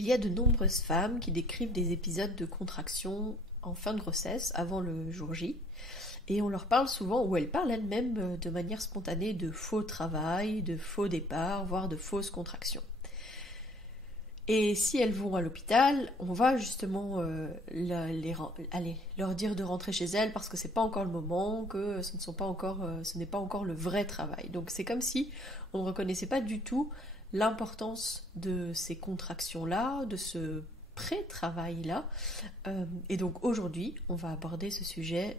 Il y a de nombreuses femmes qui décrivent des épisodes de contraction en fin de grossesse, avant le jour J, et on leur parle souvent, ou elles parlent elles-mêmes de manière spontanée, de faux travail, de faux départ, voire de fausses contractions. Et si elles vont à l'hôpital, on va justement leur dire de rentrer chez elles parce que c'est pas encore le moment, que ce n'est pas encore le vrai travail. Donc c'est comme si on ne reconnaissait pas du tout l'importance de ces contractions-là, de ce pré-travail-là. Et donc aujourd'hui, on va aborder ce sujet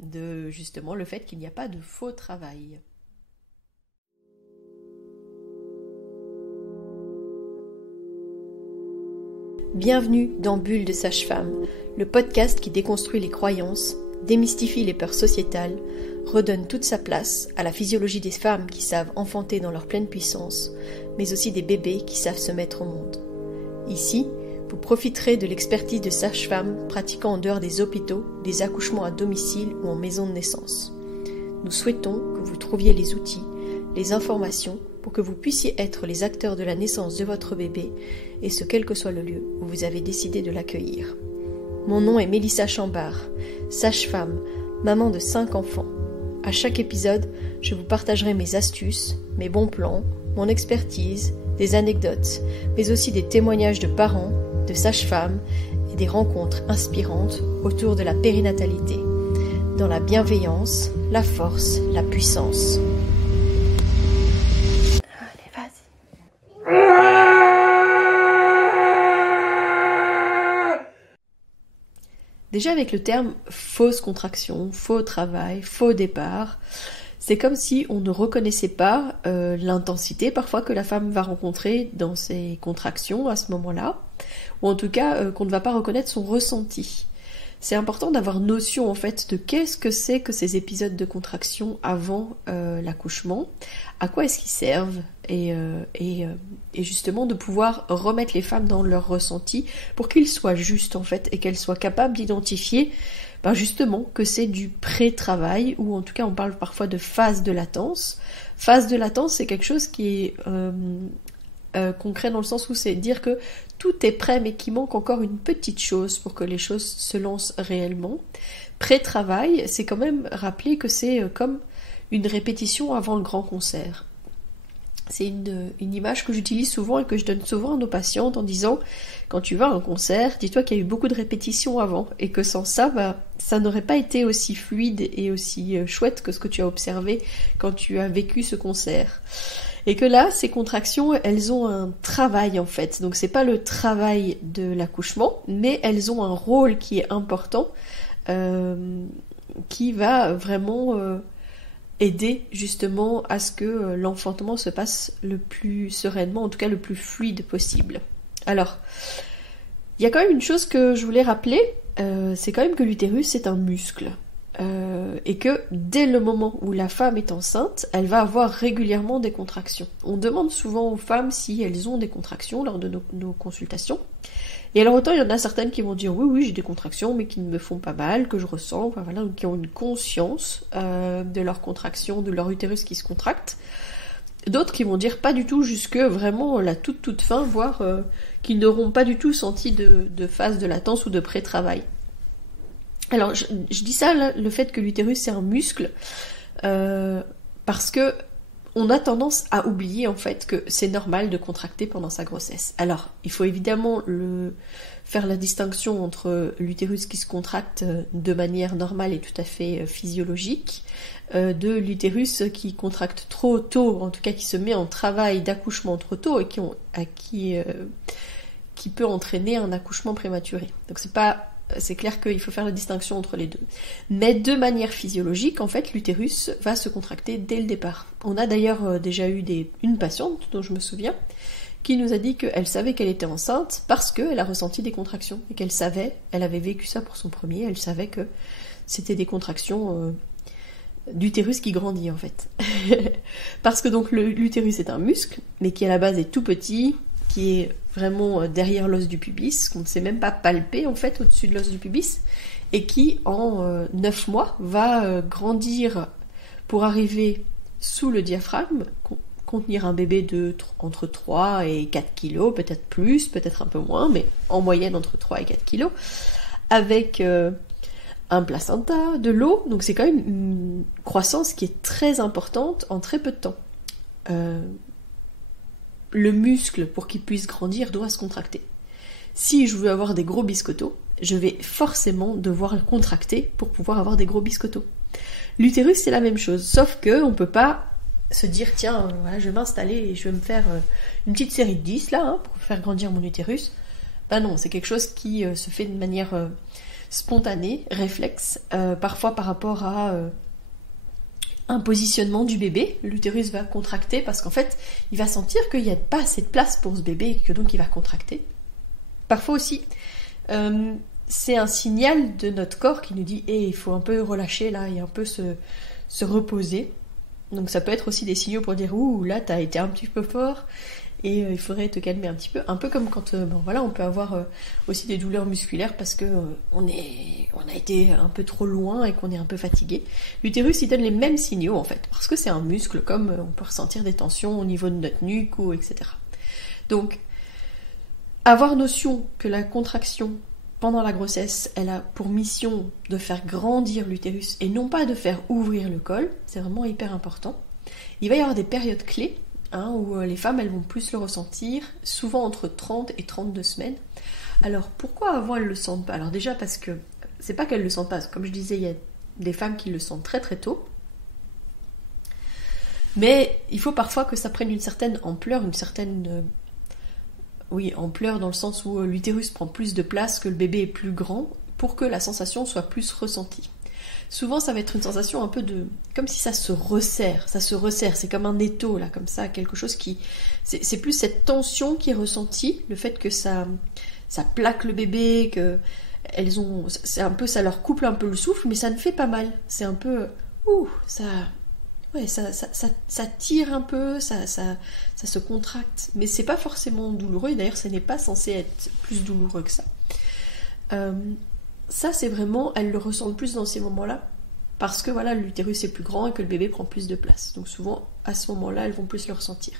de justement le fait qu'il n'y a pas de faux travail. Bienvenue dans Bulle de Sage-Femme, le podcast qui déconstruit les croyances, démystifie les peurs sociétales, redonne toute sa place à la physiologie des femmes qui savent enfanter dans leur pleine puissance, mais aussi des bébés qui savent se mettre au monde. Ici, vous profiterez de l'expertise de sages-femmes pratiquant en dehors des hôpitaux, des accouchements à domicile ou en maison de naissance. Nous souhaitons que vous trouviez les outils, les informations pour que vous puissiez être les acteurs de la naissance de votre bébé, et ce quel que soit le lieu où vous avez décidé de l'accueillir. Mon nom est Mélissa Chambard, sage-femme, maman de 5 enfants. À chaque épisode, je vous partagerai mes astuces, mes bons plans, mon expertise, des anecdotes, mais aussi des témoignages de parents, de sages-femmes et des rencontres inspirantes autour de la périnatalité, dans la bienveillance, la force, la puissance. Allez, vas-y. Déjà avec le terme fausse contraction, faux travail, faux départ, c'est comme si on ne reconnaissait pas l'intensité parfois que la femme va rencontrer dans ses contractions à ce moment-là, ou en tout cas qu'on ne va pas reconnaître son ressenti. C'est important d'avoir notion en fait de qu'est-ce que c'est que ces épisodes de contraction avant l'accouchement, à quoi est-ce qu'ils servent, et justement de pouvoir remettre les femmes dans leur ressenti pour qu'ils soient justes en fait et qu'elles soient capables d'identifier justement que c'est du pré-travail, ou en tout cas on parle parfois de phase de latence. Phase de latence, c'est quelque chose qui est concret dans le sens où c'est dire que tout est prêt mais qu'il manque encore une petite chose pour que les choses se lancent réellement. Pré-travail, c'est quand même rappeler que c'est comme une répétition avant le grand concert. C'est une image que j'utilise souvent et que je donne souvent à nos patientes en disant, quand tu vas à un concert, dis-toi qu'il y a eu beaucoup de répétitions avant et que sans ça, ça n'aurait pas été aussi fluide et aussi chouette que ce que tu as observé quand tu as vécu ce concert. Et que là, ces contractions, elles ont un travail en fait. Donc c'est pas le travail de l'accouchement, mais elles ont un rôle qui est important, qui va vraiment aider justement à ce que l'enfantement se passe le plus sereinement, en tout cas le plus fluide possible. Alors, il y a quand même une chose que je voulais rappeler, c'est quand même que l'utérus c'est un muscle. Et que dès le moment où la femme est enceinte, elle va avoir régulièrement des contractions. On demande souvent aux femmes si elles ont des contractions lors de nos consultations. Et alors autant il y en a certaines qui vont dire oui j'ai des contractions mais qui ne me font pas mal, que je ressens, donc qui ont une conscience de leurs contractions, de leur utérus qui se contracte. D'autres qui vont dire pas du tout jusque vraiment la toute fin, voire qui n'auront pas du tout senti de phase de latence ou de pré-travail. Alors je dis ça là, le fait que l'utérus c'est un muscle, parce que on a tendance à oublier en fait que c'est normal de contracter pendant sa grossesse. Alors, il faut évidemment faire la distinction entre l'utérus qui se contracte de manière normale et tout à fait physiologique, de l'utérus qui contracte trop tôt, en tout cas qui se met en travail d'accouchement trop tôt et qui peut entraîner un accouchement prématuré. Donc c'est clair qu'il faut faire la distinction entre les deux. Mais de manière physiologique, en fait, l'utérus va se contracter dès le départ. On a d'ailleurs déjà eu une patiente, dont je me souviens, qui nous a dit qu'elle savait qu'elle était enceinte parce qu'elle a ressenti des contractions et qu'elle savait, elle avait vécu ça pour son premier, elle savait que c'était des contractions d'utérus qui grandit en fait. Parce que donc l'utérus est un muscle, mais qui à la base est tout petit, qui est vraiment derrière l'os du pubis, qu'on ne sait même pas palper en fait au-dessus de l'os du pubis, et qui en 9 mois va grandir pour arriver sous le diaphragme, contenir un bébé entre 3 et 4 kilos, peut-être plus, peut-être un peu moins, mais en moyenne entre 3 et 4 kilos, avec un placenta, de l'eau, donc c'est quand même une croissance qui est très importante en très peu de temps. Le muscle, pour qu'il puisse grandir, doit se contracter. Si je veux avoir des gros biscottos, je vais forcément devoir le contracter pour pouvoir avoir des gros biscottos. L'utérus, c'est la même chose, sauf que on peut pas se dire, tiens, voilà, je vais m'installer et je vais me faire une petite série de 10 là, hein, pour faire grandir mon utérus. Ben non, c'est quelque chose qui se fait de manière spontanée, réflexe, parfois par rapport à un positionnement du bébé. L'utérus va contracter parce qu'en fait, il va sentir qu'il n'y a pas assez de place pour ce bébé et que donc il va contracter. Parfois aussi, c'est un signal de notre corps qui nous dit il faut un peu relâcher là et un peu se reposer. Donc ça peut être aussi des signaux pour dire ouh là t'as été un petit peu fort et il faudrait te calmer un petit peu. Un peu comme quand on peut avoir aussi des douleurs musculaires parce que on a été un peu trop loin et qu'on est un peu fatigué. L'utérus il donne les mêmes signaux en fait parce que c'est un muscle, comme on peut ressentir des tensions au niveau de notre nuque ou etc. Donc avoir notion que la contraction pendant la grossesse, elle a pour mission de faire grandir l'utérus et non pas de faire ouvrir le col, c'est vraiment hyper important. Il va y avoir des périodes clés où les femmes elles vont plus le ressentir, souvent entre 30 et 32 semaines. Alors pourquoi avant elles le sentent pas? Alors déjà parce que c'est pas qu'elles le sentent pas, comme je disais, il y a des femmes qui le sentent très très tôt. Mais il faut parfois que ça prenne une certaine ampleur, ampleur dans le sens où l'utérus prend plus de place, que le bébé est plus grand, pour que la sensation soit plus ressentie. Souvent, ça va être une sensation un peu comme si ça se resserre, c'est comme un étau, là, comme ça, quelque chose qui... C'est plus cette tension qui est ressentie, le fait que ça plaque le bébé, que c'est un peu, ça leur couple un peu le souffle, mais ça ne fait pas mal. C'est un peu... ça tire un peu, ça se contracte, mais c'est pas forcément douloureux, et d'ailleurs ça n'est pas censé être plus douloureux que ça. Ça c'est vraiment, elles le ressentent plus dans ces moments-là, parce que voilà, l'utérus est plus grand et que le bébé prend plus de place. Donc souvent, à ce moment-là, elles vont plus le ressentir.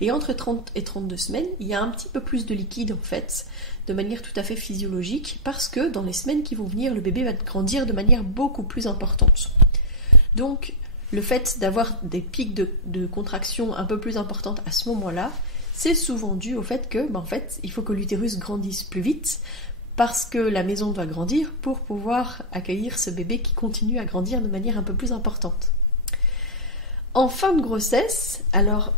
Et entre 30 et 32 semaines, il y a un petit peu plus de liquide en fait, de manière tout à fait physiologique, parce que dans les semaines qui vont venir, le bébé va grandir de manière beaucoup plus importante. Donc, le fait d'avoir des pics de contraction un peu plus importantes à ce moment-là, c'est souvent dû au fait que, il faut que l'utérus grandisse plus vite, parce que la maison doit grandir pour pouvoir accueillir ce bébé qui continue à grandir de manière un peu plus importante. En fin de grossesse, alors,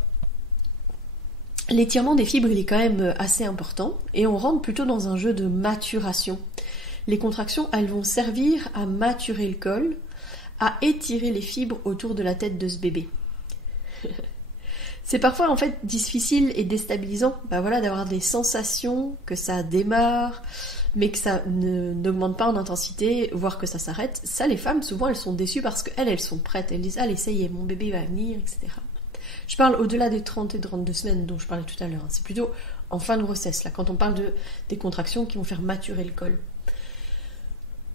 l'étirement des fibres, il est quand même assez important, et on rentre plutôt dans un jeu de maturation. Les contractions, elles vont servir à maturer le col, à étirer les fibres autour de la tête de ce bébé. C'est parfois en fait difficile et déstabilisant d'avoir des sensations que ça démarre, mais que ça n'augmente pas en intensité, voire que ça s'arrête. Ça, les femmes, souvent, elles sont déçues parce qu'elles sont prêtes. Elles disent « Allez, ça y est, mon bébé va venir, etc. » Je parle au-delà des 30 et 32 semaines dont je parlais tout à l'heure. C'est plutôt en fin de grossesse, là, quand on parle des contractions qui vont faire maturer le col.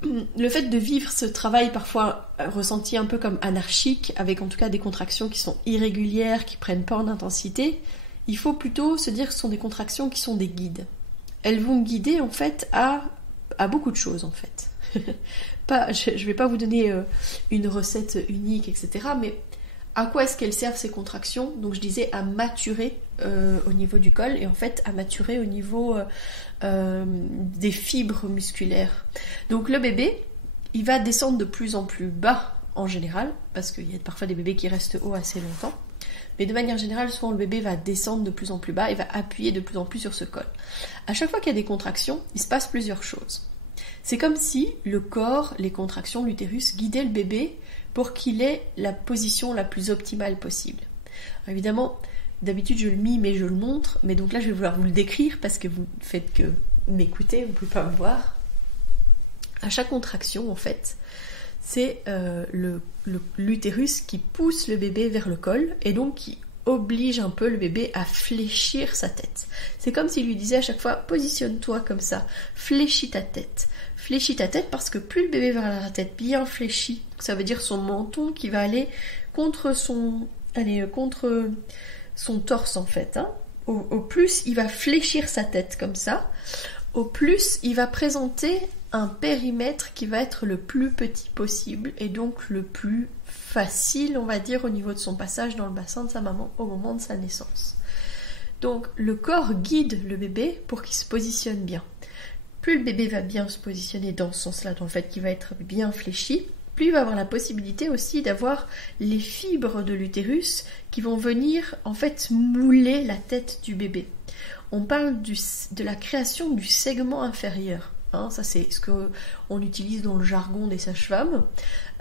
Le fait de vivre ce travail parfois ressenti un peu comme anarchique, avec en tout cas des contractions qui sont irrégulières, qui prennent pas en intensité, il faut plutôt se dire que ce sont des contractions qui sont des guides. Elles vont guider en fait à beaucoup de choses en fait. Je vais pas vous donner une recette unique, etc. Mais à quoi est-ce qu'elles servent ces contractions? Donc je disais à maturer au niveau du col et en fait à maturer au niveau des fibres musculaires. Donc le bébé, il va descendre de plus en plus bas en général, parce qu'il y a parfois des bébés qui restent hauts assez longtemps. Mais de manière générale, souvent le bébé va descendre de plus en plus bas et va appuyer de plus en plus sur ce col. À chaque fois qu'il y a des contractions, il se passe plusieurs choses. C'est comme si le corps, les contractions, l'utérus guidaient le bébé pour qu'il ait la position la plus optimale possible. Alors évidemment, d'habitude je le mime et je le montre, mais donc là je vais vouloir vous le décrire parce que vous faites que m'écouter, vous ne pouvez pas me voir. À chaque contraction, en fait, c'est l'utérus qui pousse le bébé vers le col et donc qui oblige un peu le bébé à fléchir sa tête. C'est comme s'il lui disait à chaque fois « positionne-toi comme ça, fléchis ta tête ». Fléchis ta tête parce que plus le bébé va avoir la tête bien fléchie, ça veut dire son menton qui va aller contre son torse en fait. Hein. Au plus il va fléchir sa tête comme ça, au plus il va présenter un périmètre qui va être le plus petit possible et donc le plus facile, on va dire, au niveau de son passage dans le bassin de sa maman au moment de sa naissance. Donc le corps guide le bébé pour qu'il se positionne bien. Plus le bébé va bien se positionner dans ce sens-là, dans le fait qu'il va être bien fléchi, plus il va avoir la possibilité aussi d'avoir les fibres de l'utérus qui vont venir en fait mouler la tête du bébé. On parle de la création du segment inférieur. Hein, ça c'est ce qu'on utilise dans le jargon des sages-femmes.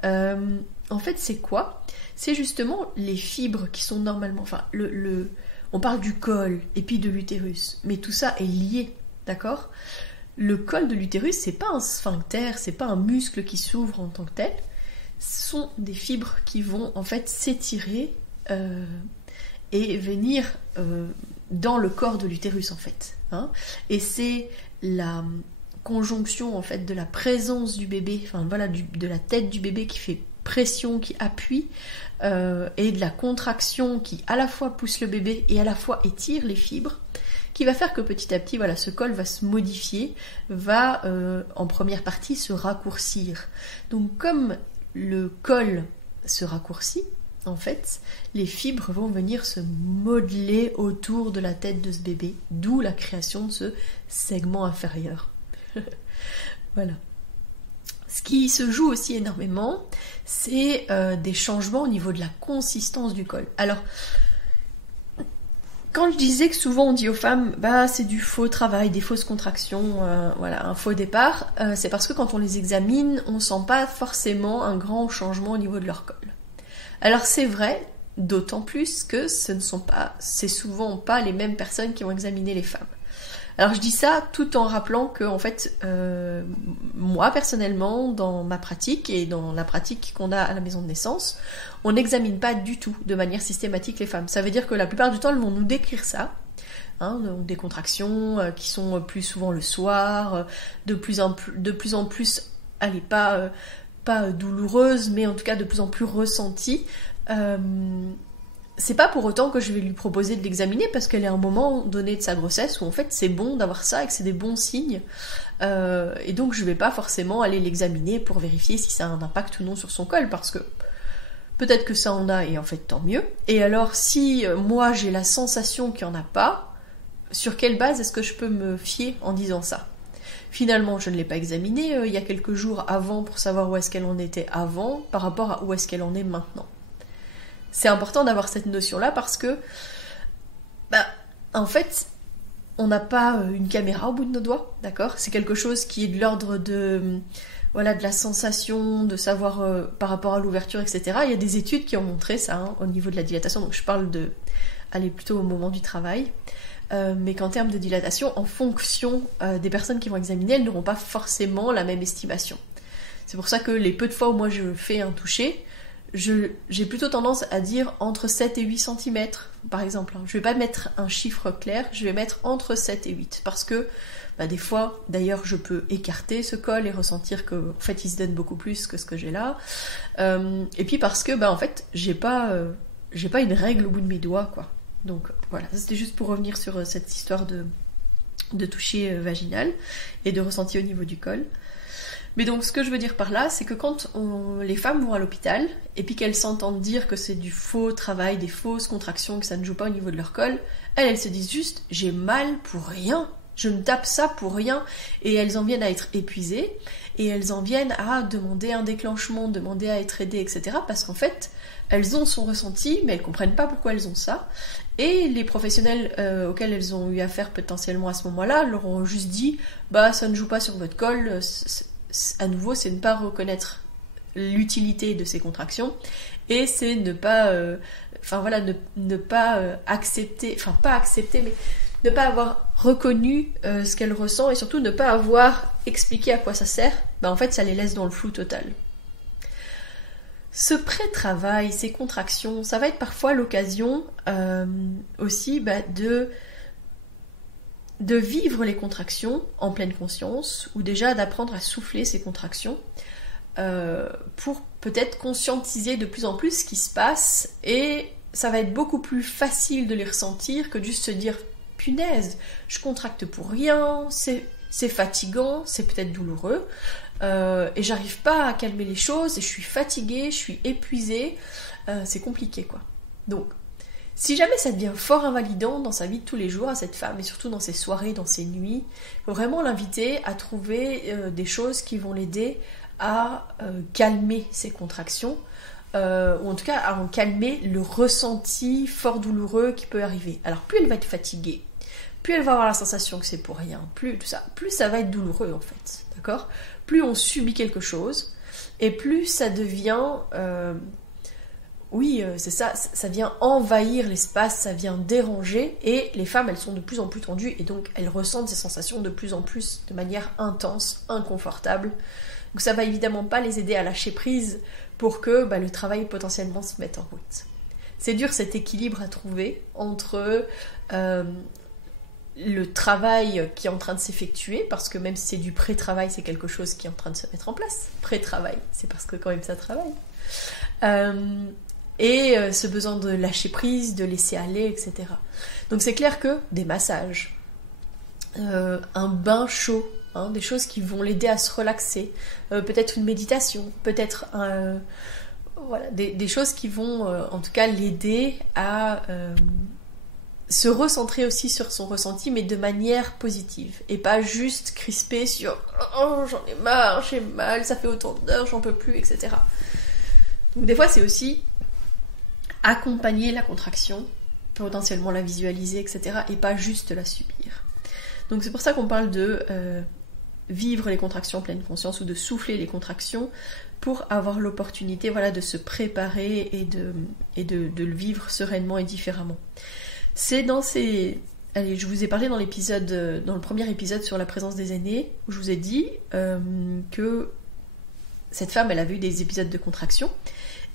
En fait c'est quoi? C'est justement les fibres qui sont normalement... Enfin, on parle du col et puis de l'utérus, mais tout ça est lié, d'accord? Le col de l'utérus, c'est pas un sphincter, c'est pas un muscle qui s'ouvre en tant que tel. Ce sont des fibres qui vont en fait s'étirer et venir dans le corps de l'utérus en fait. Hein. Et c'est la conjonction en fait de la présence du bébé, enfin voilà, de la tête du bébé qui fait pression, qui appuie, et de la contraction qui à la fois pousse le bébé et à la fois étire les fibres, qui va faire que petit à petit, voilà, ce col va se modifier, va en première partie se raccourcir. Donc comme le col se raccourcit, en fait, les fibres vont venir se modeler autour de la tête de ce bébé, d'où la création de ce segment inférieur. Voilà. Ce qui se joue aussi énormément, c'est des changements au niveau de la consistance du col. Alors, quand je disais que souvent on dit aux femmes, bah c'est du faux travail, des fausses contractions, voilà, un faux départ, c'est parce que quand on les examine, on sent pas forcément un grand changement au niveau de leur col. Alors c'est vrai, d'autant plus que c'est souvent pas les mêmes personnes qui vont examiner les femmes. Alors je dis ça tout en rappelant que en fait, moi personnellement, dans ma pratique et dans la pratique qu'on a à la maison de naissance, on n'examine pas du tout de manière systématique les femmes. Ça veut dire que la plupart du temps, elles vont nous décrire ça, hein, donc des contractions qui sont plus souvent le soir, de plus en plus, allez, pas douloureuses, mais en tout cas de plus en plus ressenties. C'est pas pour autant que je vais lui proposer de l'examiner parce qu'elle est à un moment donné de sa grossesse où en fait c'est bon d'avoir ça et que c'est des bons signes, et donc je vais pas forcément aller l'examiner pour vérifier si ça a un impact ou non sur son col, parce que peut-être que ça en a et en fait tant mieux. Et alors si moi j'ai la sensation qu'il y en a pas, sur quelle base est-ce que je peux me fier en disant ça? Finalement je ne l'ai pas examinée il y a quelques jours avant pour savoir où est-ce qu'elle en était avant par rapport à où est-ce qu'elle en est maintenant. C'est important d'avoir cette notion-là parce que, en fait, on n'a pas une caméra au bout de nos doigts, d'accord? C'est quelque chose qui est de l'ordre de, voilà, de la sensation, de savoir par rapport à l'ouverture, etc. Il y a des études qui ont montré ça, hein, au niveau de la dilatation. Donc je parle aller plutôt au moment du travail. Mais qu'en termes de dilatation, en fonction des personnes qui vont examiner, elles n'auront pas forcément la même estimation. C'est pour ça que les peu de fois où moi je fais un toucher, j'ai plutôt tendance à dire entre 7 et 8 cm, par exemple. Je vais pas mettre un chiffre clair, je vais mettre entre 7 et 8, parce que des fois, d'ailleurs, je peux écarter ce col et ressentir que, en fait, il se donne beaucoup plus que ce que j'ai là. Et puis parce que, en fait, j'ai pas une règle au bout de mes doigts, quoi. Donc voilà, c'était juste pour revenir sur cette histoire de toucher vaginal et de ressenti au niveau du col. Mais donc ce que je veux dire par là, c'est que quand les femmes vont à l'hôpital et puis qu'elles s'entendent dire que c'est du faux travail, des fausses contractions, que ça ne joue pas au niveau de leur col, elles se disent juste « j'ai mal pour rien, je me tape ça pour rien ». Et elles en viennent à être épuisées et elles en viennent à demander un déclenchement, demander à être aidées, etc. Parce qu'en fait, elles ont son ressenti, mais elles comprennent pas pourquoi elles ont ça. Et les professionnels auxquels elles ont eu affaire potentiellement à ce moment-là leur ont juste dit « ça ne joue pas sur votre col ». À nouveau, c'est ne pas reconnaître l'utilité de ces contractions et c'est ne pas, ne pas accepter, mais ne pas avoir reconnu ce qu'elle ressent et surtout ne pas avoir expliqué à quoi ça sert. En fait, ça les laisse dans le flou total. Ce pré-travail, ces contractions, ça va être parfois l'occasion aussi de vivre les contractions en pleine conscience, ou déjà d'apprendre à souffler ces contractions, pour peut-être conscientiser de plus en plus ce qui se passe et ça va être beaucoup plus facile de les ressentir que juste se dire punaise, je contracte pour rien, c'est fatigant, c'est peut-être douloureux, et j'arrive pas à calmer les choses, et je suis fatiguée, je suis épuisée, c'est compliqué quoi. Donc, si jamais ça devient fort invalidant dans sa vie de tous les jours à cette femme, et surtout dans ses soirées, dans ses nuits, il faut vraiment l'inviter à trouver des choses qui vont l'aider à calmer ses contractions, ou en tout cas à en calmer le ressenti fort douloureux qui peut arriver. Alors plus elle va être fatiguée, plus elle va avoir la sensation que c'est pour rien, plus tout ça, plus ça va être douloureux en fait, d'accord ? Plus on subit quelque chose, et plus ça devient... c'est ça, ça vient envahir l'espace, ça vient déranger, et les femmes, elles sont de plus en plus tendues, et donc elles ressentent ces sensations de plus en plus, de manière intense, inconfortable. Donc ça va évidemment pas les aider à lâcher prise pour que le travail potentiellement se mette en route. C'est dur cet équilibre à trouver entre le travail qui est en train de s'effectuer, parce que même si c'est du pré-travail, c'est quelque chose qui est en train de se mettre en place. Pré-travail, c'est parce que quand même ça travaille. Et ce besoin de lâcher prise, de laisser aller, etc. Donc c'est clair que des massages, un bain chaud, des choses qui vont l'aider à se relaxer, peut-être une méditation, peut-être des choses qui vont en tout cas l'aider à se recentrer aussi sur son ressenti, mais de manière positive, et pas juste crispé sur « Oh, j'en ai marre, j'ai mal, ça fait autant d'heures, j'en peux plus, etc. » Donc des fois c'est aussi accompagner la contraction, potentiellement la visualiser, etc. et pas juste la subir. Donc c'est pour ça qu'on parle de vivre les contractions en pleine conscience ou de souffler les contractions pour avoir l'opportunité de se préparer et de le vivre sereinement et différemment. C'est dans ces... Allez, je vous ai parlé dans le premier épisode sur la présence des aînés, où je vous ai dit que cette femme, elle avait eu des épisodes de contraction,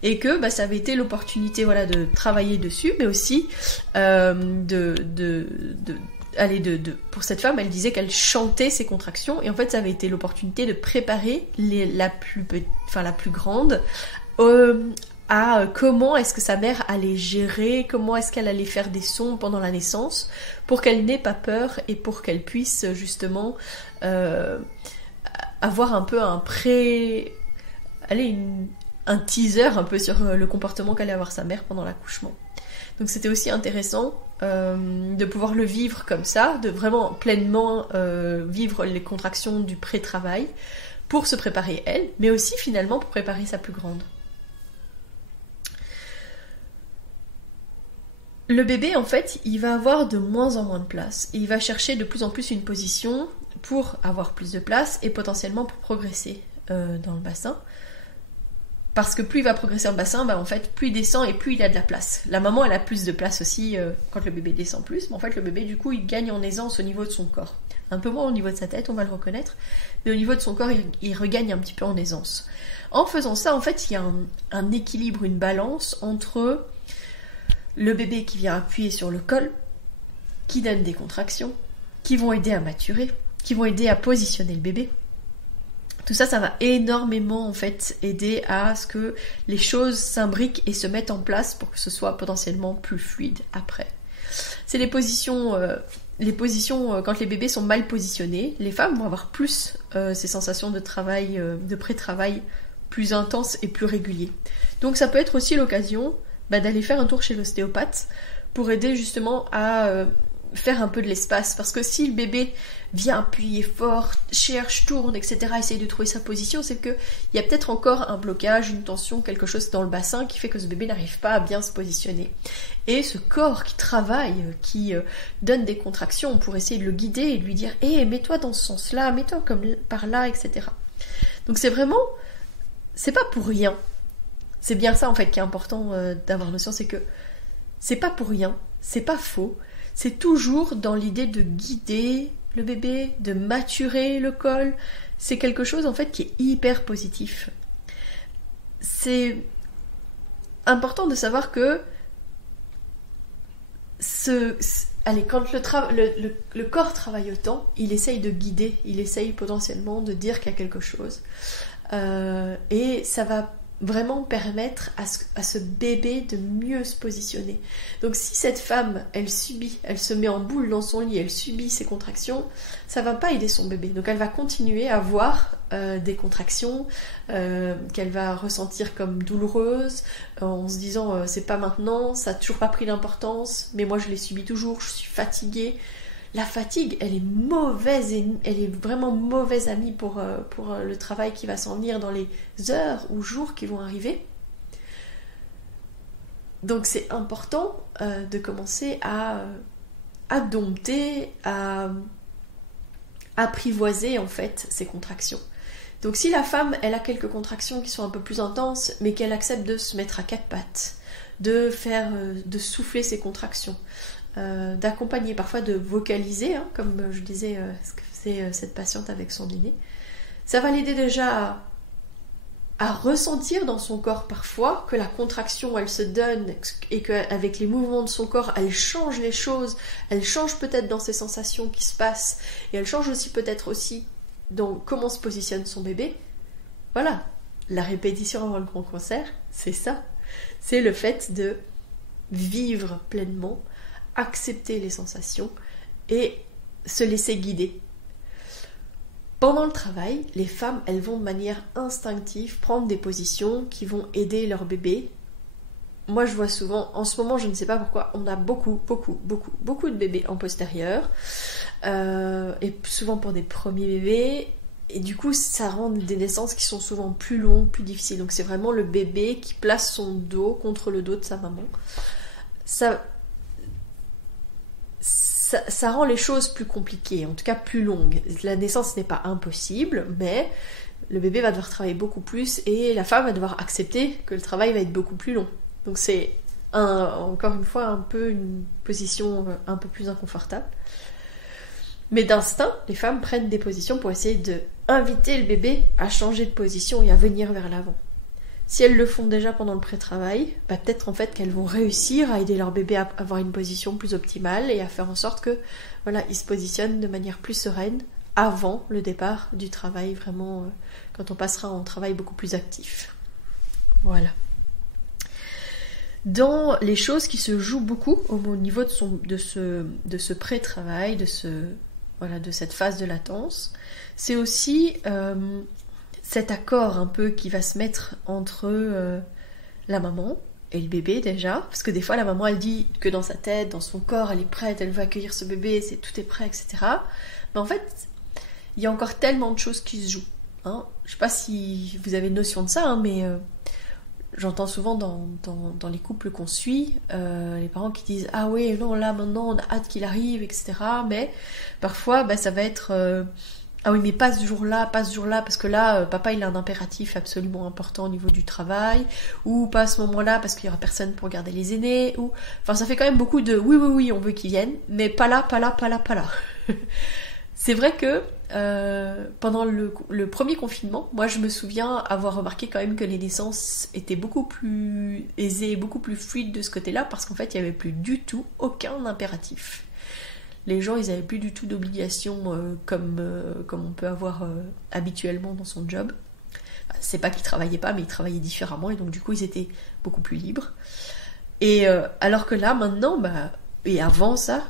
et que ça avait été l'opportunité de travailler dessus, mais aussi pour cette femme, elle disait qu'elle chantait ses contractions, et en fait ça avait été l'opportunité de préparer la plus grande à comment est-ce que sa mère allait gérer, comment est-ce qu'elle allait faire des sons pendant la naissance, pour qu'elle n'ait pas peur et pour qu'elle puisse justement avoir un peu un teaser un peu sur le comportement qu'allait avoir sa mère pendant l'accouchement. Donc c'était aussi intéressant de pouvoir le vivre comme ça, de vraiment pleinement vivre les contractions du pré-travail pour se préparer elle, mais aussi finalement pour préparer sa plus grande. Le bébé, en fait, il va avoir de moins en moins de place. Et il va chercher de plus en plus une position pour avoir plus de place et potentiellement pour progresser dans le bassin. Parce que plus il va progresser dans le bassin, en fait, plus il descend et plus il a de la place. La maman, elle a plus de place aussi quand le bébé descend plus. Mais en fait, le bébé, du coup, il gagne en aisance au niveau de son corps. Un peu moins au niveau de sa tête, on va le reconnaître. Mais au niveau de son corps, il regagne un petit peu en aisance. En faisant ça, en fait, il y a un équilibre, une balance entre le bébé qui vient appuyer sur le col, qui donne des contractions, qui vont aider à maturer, qui vont aider à positionner le bébé. Tout ça, ça va énormément en fait aider à ce que les choses s'imbriquent et se mettent en place pour que ce soit potentiellement plus fluide après. C'est les positions quand les bébés sont mal positionnés, les femmes vont avoir plus ces sensations de travail, de pré-travail plus intenses et plus réguliers. Donc ça peut être aussi l'occasion d'aller faire un tour chez l'ostéopathe pour aider justement à faire un peu de l'espace, parce que si le bébé vient appuyer fort, cherche, tourne, etc., essaye de trouver sa position, c'est qu'il y a peut-être encore un blocage, une tension, quelque chose dans le bassin qui fait que ce bébé n'arrive pas à bien se positionner. Et ce corps qui travaille, qui donne des contractions pour essayer de le guider et de lui dire « Hé, mets-toi dans ce sens-là, mets-toi comme par là, etc. » Donc c'est pas pour rien. C'est bien ça en fait qui est important d'avoir notion, c'est que c'est pas pour rien, c'est pas faux, c'est toujours dans l'idée de guider le bébé, de maturer le col. C'est quelque chose en fait qui est hyper positif. C'est important de savoir que quand le corps travaille autant, il essaye de guider, il essaye potentiellement de dire qu'il y a quelque chose. Et ça va vraiment permettre à ce bébé de mieux se positionner. Donc si cette femme, elle subit, elle se met en boule dans son lit, elle subit ces contractions, ça va pas aider son bébé. Donc elle va continuer à avoir des contractions qu'elle va ressentir comme douloureuses, en se disant c'est pas maintenant, ça a toujours pas pris l'importance, mais moi je les subis toujours, je suis fatiguée. La fatigue, elle est mauvaise, elle est vraiment mauvaise amie pour le travail qui va s'en venir dans les heures ou jours qui vont arriver. Donc c'est important de commencer à dompter, à apprivoiser en fait ces contractions. Donc si la femme, elle a quelques contractions qui sont un peu plus intenses, mais qu'elle accepte de se mettre à quatre pattes, de souffler ses contractions, d'accompagner, parfois de vocaliser, hein, comme je disais ce que faisait cette patiente avec son aîné. Ça va l'aider déjà à ressentir dans son corps parfois que la contraction elle se donne et qu'avec les mouvements de son corps elle change les choses, elle change peut-être dans ses sensations qui se passent et elle change aussi peut-être aussi dans comment se positionne son bébé. Voilà, la répétition avant le grand concert, c'est ça. C'est le fait de vivre pleinement, accepter les sensations et se laisser guider. Pendant le travail, les femmes, elles vont de manière instinctive prendre des positions qui vont aider leur bébé. Moi, je vois souvent, en ce moment, je ne sais pas pourquoi, on a beaucoup de bébés en postérieur, et souvent pour des premiers bébés, et du coup, ça rend des naissances qui sont souvent plus longues, plus difficiles. Donc c'est vraiment le bébé qui place son dos contre le dos de sa maman. Ça rend les choses plus compliquées, en tout cas plus longues. La naissance n'est pas impossible, mais le bébé va devoir travailler beaucoup plus et la femme va devoir accepter que le travail va être beaucoup plus long. Donc c'est encore une fois un peu une position un peu plus inconfortable. Mais d'instinct, les femmes prennent des positions pour essayer d'inviter le bébé à changer de position et à venir vers l'avant. Si elles le font déjà pendant le pré-travail, peut-être en fait qu'elles vont réussir à aider leur bébé à avoir une position plus optimale et à faire en sorte que voilà, il se positionne de manière plus sereine avant le départ du travail, vraiment quand on passera en travail beaucoup plus actif. Voilà. Dans les choses qui se jouent beaucoup au niveau de ce pré-travail, de cette phase de latence, c'est aussi cet accord un peu qui va se mettre entre la maman et le bébé déjà, parce que des fois la maman elle dit que dans sa tête, dans son corps, elle est prête, elle veut accueillir ce bébé, tout est prêt, etc. Mais en fait, il y a encore tellement de choses qui se jouent. Hein. Je sais pas si vous avez notion de ça, hein, mais j'entends souvent dans les couples qu'on suit, les parents qui disent « Ah oui, non, là maintenant on a hâte qu'il arrive, etc. » Mais parfois ça va être ah oui, mais pas ce jour-là, parce que là, papa, il a un impératif absolument important au niveau du travail, ou pas à ce moment-là, parce qu'il y aura personne pour garder les aînés, ou... Enfin, ça fait quand même beaucoup de oui, on veut qu'ils viennent, mais pas là. C'est vrai que pendant le premier confinement, moi, je me souviens avoir remarqué quand même que les naissances étaient beaucoup plus aisées, beaucoup plus fluides de ce côté-là, parce qu'en fait, il n'y avait plus du tout aucun impératif. Les gens, ils n'avaient plus du tout d'obligations comme on peut avoir habituellement dans son job. C'est pas qu'ils travaillaient pas, mais ils travaillaient différemment et donc du coup, ils étaient beaucoup plus libres. Et alors que là, maintenant, et avant ça,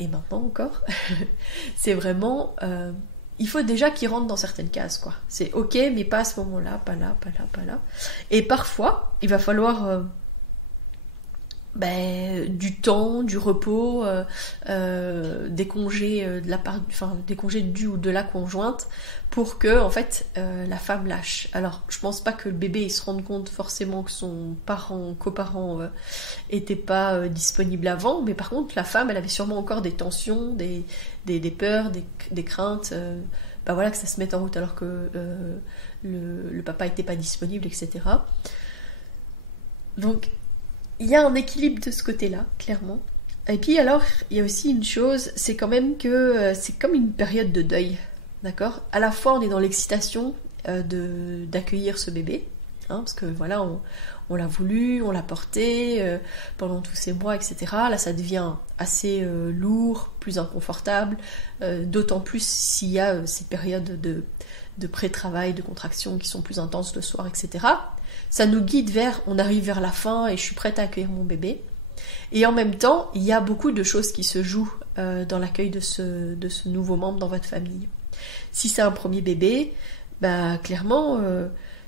et maintenant encore, c'est vraiment... il faut déjà qu'ils rentrent dans certaines cases, quoi. C'est ok, mais pas à ce moment-là, pas là. Et parfois, il va falloir... du temps, du repos, des congés des congés du ou de la conjointe pour que en fait la femme lâche. Alors je pense pas que le bébé il se rende compte forcément que son coparent était pas disponible avant, mais par contre la femme elle avait sûrement encore des tensions, des peurs, des craintes, que ça se mette en route alors que le papa était pas disponible, etc. Donc il y a un équilibre de ce côté-là, clairement. Et puis alors, il y a aussi une chose, c'est quand même que c'est comme une période de deuil, d'accord ? À la fois, on est dans l'excitation d'accueillir ce bébé, hein, parce que voilà, on l'a voulu, on l'a porté pendant tous ces mois, etc. Là, ça devient assez lourd, plus inconfortable, d'autant plus s'il y a ces périodes de pré-travail, de contraction qui sont plus intenses le soir, etc. Ça nous guide on arrive vers la fin et je suis prête à accueillir mon bébé. Et en même temps, il y a beaucoup de choses qui se jouent dans l'accueil de ce nouveau membre dans votre famille. Si c'est un premier bébé, bah clairement,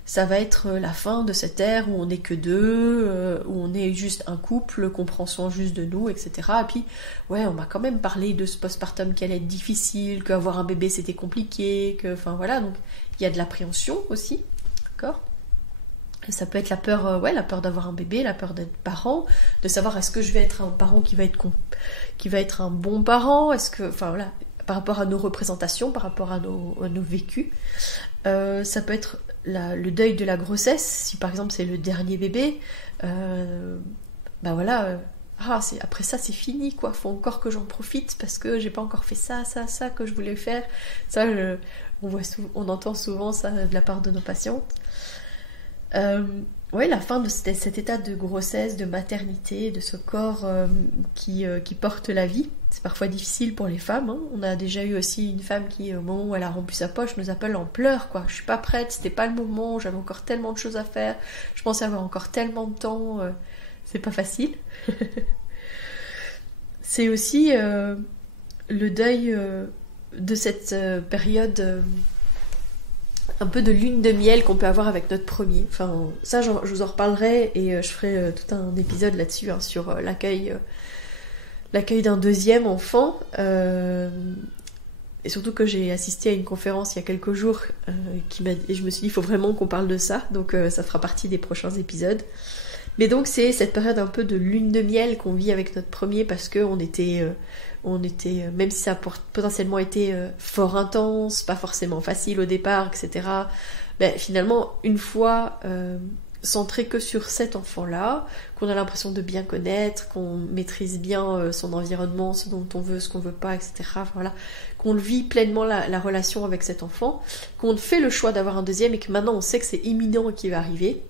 ça va être la fin de cette ère où on n'est que deux, où on est juste un couple, qu'on prend soin juste de nous, etc. Et puis, ouais, on m'a quand même parlé de ce postpartum qui allait être difficile, qu'avoir un bébé c'était compliqué, enfin voilà, donc il y a de l'appréhension aussi, d'accord ? Ça peut être la peur d'avoir un bébé, la peur d'être parent, de savoir est-ce que je vais être un parent qui va être un bon parent, est-ce que, enfin voilà, par rapport à nos représentations, par rapport à nos vécus. Ça peut être le deuil de la grossesse, si par exemple c'est le dernier bébé, après ça c'est fini quoi, faut encore que j'en profite parce que j'ai pas encore fait ça que je voulais faire. Ça, on entend souvent ça de la part de nos patientes. La fin de cet état de grossesse, de maternité, de ce corps qui porte la vie. C'est parfois difficile pour les femmes. Hein. On a déjà eu aussi une femme qui, au moment où elle a rompu sa poche, nous appelle en pleurs, quoi. Je suis pas prête, c'était pas le moment, j'avais encore tellement de choses à faire, je pensais avoir encore tellement de temps. C'est pas facile. C'est aussi le deuil de cette période... un peu de lune de miel qu'on peut avoir avec notre premier. Enfin, ça, je vous en reparlerai et je ferai tout un épisode là-dessus, hein, sur l'accueil d'un deuxième enfant. Et surtout que j'ai assisté à une conférence il y a quelques jours et je me suis dit, il faut vraiment qu'on parle de ça. Donc ça fera partie des prochains épisodes. Mais donc c'est cette période un peu de lune de miel qu'on vit avec notre premier parce qu'on était... même si ça a potentiellement été fort intense, pas forcément facile au départ, etc. Finalement, une fois centré que sur cet enfant-là, qu'on a l'impression de bien connaître, qu'on maîtrise bien son environnement, ce dont on veut, ce qu'on veut pas, etc. Enfin, voilà, qu'on vit pleinement la relation avec cet enfant, qu'on fait le choix d'avoir un deuxième et que maintenant on sait que c'est imminent et qu'il va arriver,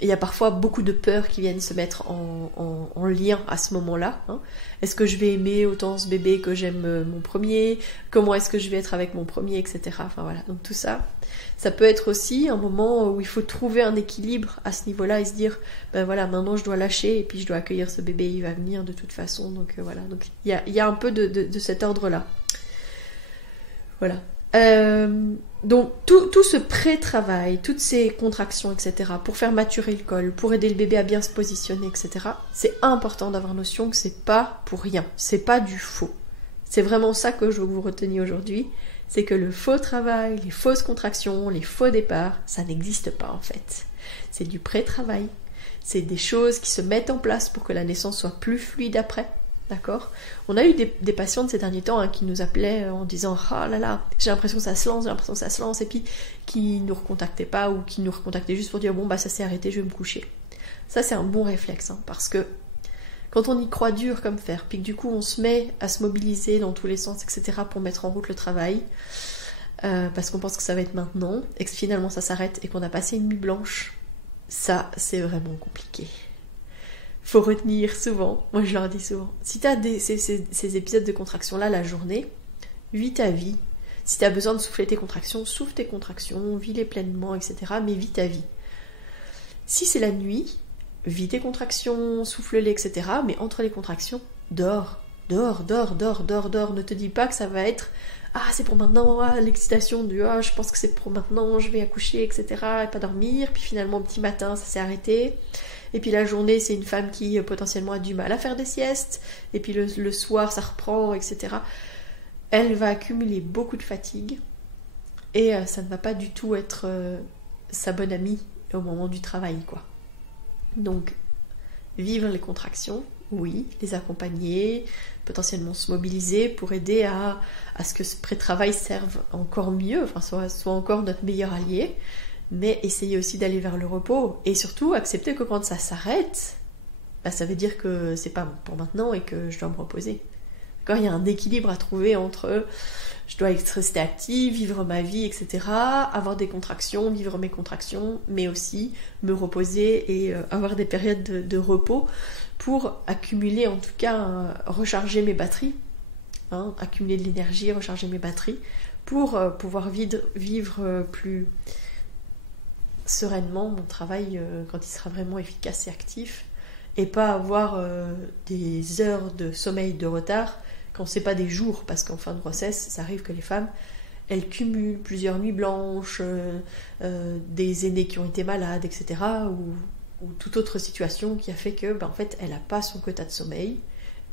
il y a parfois beaucoup de peurs qui viennent se mettre en lien à ce moment-là. Hein. Est-ce que je vais aimer autant ce bébé que j'aime mon premier ? Comment est-ce que je vais être avec mon premier, etc. Enfin voilà, donc tout ça. Ça peut être aussi un moment où il faut trouver un équilibre à ce niveau-là et se dire, maintenant je dois lâcher et puis je dois accueillir ce bébé, il va venir de toute façon. Donc voilà, donc il y a un peu de cet ordre-là. Voilà. Donc tout ce pré-travail, toutes ces contractions, etc., pour faire maturer le col, pour aider le bébé à bien se positionner, etc., c'est important d'avoir notion que c'est pas pour rien, c'est pas du faux. C'est vraiment ça que je veux que vous reteniez aujourd'hui, c'est que le faux travail, les fausses contractions, les faux départs, ça n'existe pas en fait. C'est du pré-travail, c'est des choses qui se mettent en place pour que la naissance soit plus fluide après. D'accord ? On a eu des patientes ces derniers temps qui nous appelaient en disant « Ah là là, j'ai l'impression que ça se lance, et puis qui ne nous recontactaient pas ou qui nous recontactaient juste pour dire « Bon, ça s'est arrêté, je vais me coucher ». Ça, c'est un bon réflexe, parce que quand on y croit dur comme fer, puis que du coup on se met à se mobiliser dans tous les sens, etc., pour mettre en route le travail, parce qu'on pense que ça va être maintenant, et que finalement ça s'arrête et qu'on a passé une nuit blanche, ça, c'est vraiment compliqué. Faut retenir souvent, moi je leur dis souvent, si t'as ces épisodes de contraction là la journée, vis ta vie. Si t'as besoin de souffler tes contractions, souffle tes contractions, vis-les pleinement, etc. Mais vis ta vie. Si c'est la nuit, vis tes contractions, souffle-les, etc. Mais entre les contractions, dors. Ne te dis pas que ça va être c'est pour maintenant, l'excitation du je pense que c'est pour maintenant, je vais accoucher, etc. Et pas dormir. Puis finalement, au petit matin, ça s'est arrêté. Et puis la journée, c'est une femme qui potentiellement a du mal à faire des siestes. Et puis le soir, ça reprend, etc. Elle va accumuler beaucoup de fatigue. Et ça ne va pas du tout être sa bonne amie au moment du travail, quoi. Donc, vivre les contractions, oui, les accompagner, potentiellement se mobiliser pour aider à ce que ce pré-travail serve encore mieux, soit encore notre meilleur allié. Mais essayer aussi d'aller vers le repos et surtout accepter que quand ça s'arrête, ça veut dire que c'est pas pour maintenant et que je dois me reposer. D'accord ? Il y a un équilibre à trouver entre Je dois rester active, vivre ma vie, etc. Avoir des contractions, vivre mes contractions, mais aussi me reposer et avoir des périodes de repos pour accumuler, en tout cas, recharger mes batteries, accumuler de l'énergie, recharger mes batteries, pour pouvoir vivre plus sereinement mon travail quand il sera vraiment efficace et actif, et pas avoir des heures de sommeil de retard quand c'est pas des jours, parce qu'en fin de grossesse, ça arrive que les femmes, elles cumulent plusieurs nuits blanches, des aînés qui ont été malades, etc., ou toute autre situation qui a fait que, en fait, elle n'a pas son quota de sommeil,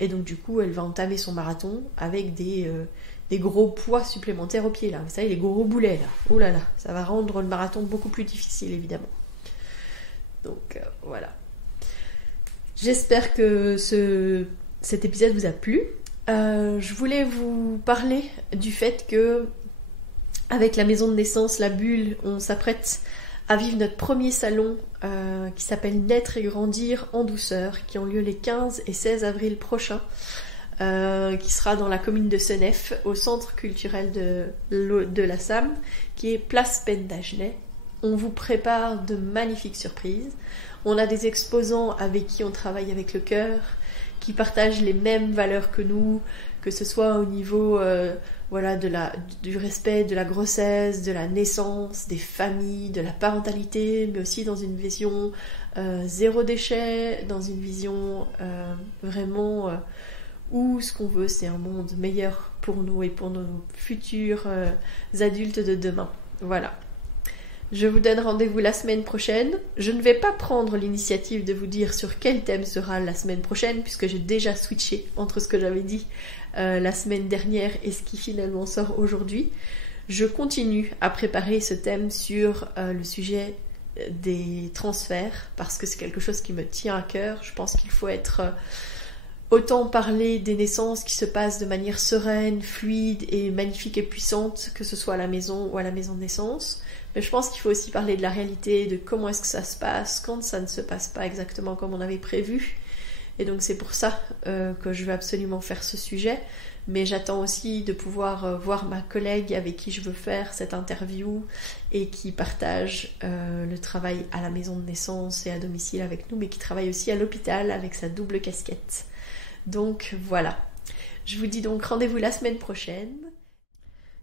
et donc du coup, elle va entamer son marathon avec des gros poids supplémentaires aux pieds, là. Vous savez, les gros boulets, là. Oh là là, ça va rendre le marathon beaucoup plus difficile, évidemment. Donc, voilà. J'espère que cet épisode vous a plu. Je voulais vous parler du fait que, avec la maison de naissance, la bulle, on s'apprête à vivre notre premier salon qui s'appelle Naître et Grandir en douceur, qui ont lieu les 15 et 16 avril prochains, qui sera dans la commune de Senef, au centre culturel de la SAM, qui est place Penn d'Agenais. On vous prépare de magnifiques surprises. On a des exposants avec qui on travaille avec le cœur, qui partagent les mêmes valeurs que nous, que ce soit au niveau du respect de la grossesse, de la naissance, des familles, de la parentalité, mais aussi dans une vision zéro déchet, dans une vision vraiment où ce qu'on veut, c'est un monde meilleur pour nous et pour nos futurs adultes de demain. Voilà. Je vous donne rendez-vous la semaine prochaine. Je ne vais pas prendre l'initiative de vous dire sur quel thème sera la semaine prochaine, puisque j'ai déjà switché entre ce que j'avais dit la semaine dernière et ce qui finalement sort aujourd'hui. Je continue à préparer ce thème sur le sujet des transferts, parce que c'est quelque chose qui me tient à cœur. Je pense qu'il faut autant parler des naissances qui se passent de manière sereine, fluide et magnifique et puissante, que ce soit à la maison ou à la maison de naissance. Mais je pense qu'il faut aussi parler de la réalité, de comment est-ce que ça se passe quand ça ne se passe pas exactement comme on avait prévu. Et donc c'est pour ça que je veux absolument faire ce sujet. Mais j'attends aussi de pouvoir voir ma collègue avec qui je veux faire cette interview et qui partage le travail à la maison de naissance et à domicile avec nous, mais qui travaille aussi à l'hôpital avec sa double casquette. Donc voilà. Je vous dis donc rendez-vous la semaine prochaine.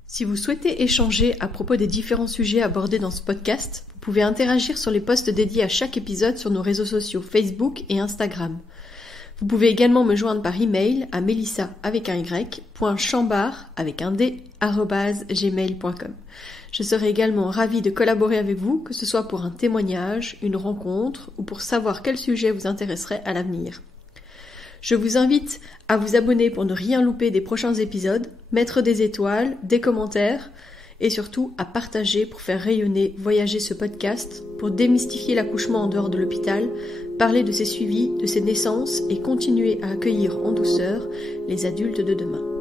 Si vous souhaitez échanger à propos des différents sujets abordés dans ce podcast, vous pouvez interagir sur les posts dédiés à chaque épisode sur nos réseaux sociaux Facebook et Instagram. Vous pouvez également me joindre par email à melissa.chambard@gmail.com. Je serai également ravie de collaborer avec vous, que ce soit pour un témoignage, une rencontre ou pour savoir quel sujet vous intéresserait à l'avenir. Je vous invite à vous abonner pour ne rien louper des prochains épisodes, mettre des étoiles, des commentaires et surtout à partager pour faire rayonner, voyager ce podcast, pour démystifier l'accouchement en dehors de l'hôpital, parler de ses suivis, de ses naissances et continuer à accueillir en douceur les adultes de demain.